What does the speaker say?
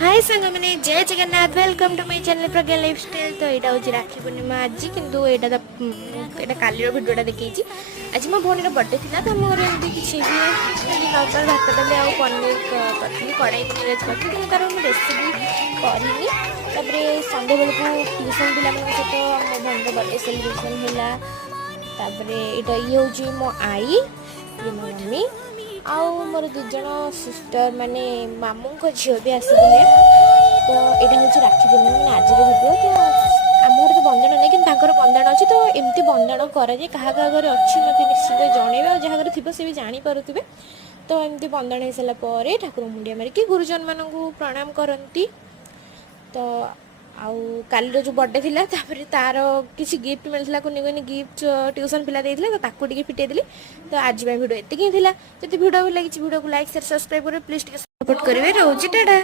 हाय सांग मैंने जय Jagannath welcome to my channel Pragya lifestyle. तो यहाँ हूँ राखी पूर्णिमा आज किंतु यहाँ तो कालीर भिडियोटा देखी आज मो भौणी बर्थडे थी तो मोर एमती किसी नर्माल भात डाली आ पनीर करी कड़ाई पनीर आज करी कि तार मुझे रेसिपी करनी संध्या बेलू ट्यूशन पिला सहित मो भौणी बर्थडे सेलिब्रेशन है। ये हूँ मो आई ये मो मम्मी आउ मोर दिज सिस्टर माने मामू झील भी आसी तो यहाँ हूँ राखी पूर्णिमा मैंने आज भिडियो तो आम घर तो बंधन नहीं कि बंधन अच्छी तो एमती बंधन कराए क्या घर अच्छी मत निश्चित जनइबे और जहाँ घर थी सी भी जापे तो एमती बंधन हो सारापर ठाकुर मुंडिया मारिकी गुरुजन मान प्रणाम करती। तो आउ काली जो बर्थडे थिला तार किसी गिफ्ट मिलता कुनी कुनी गिफ्ट ट्यूशन पिला देइथिले तो ताकू टिके फिटे देली। तो आज वीडियो एतिक ही थिला। जदि वीडियो भी लगी वीडियो को लाइक शेयर सब्सक्राइब करें प्लीज टिके सपोर्ट करेंगे। रोज टाटा।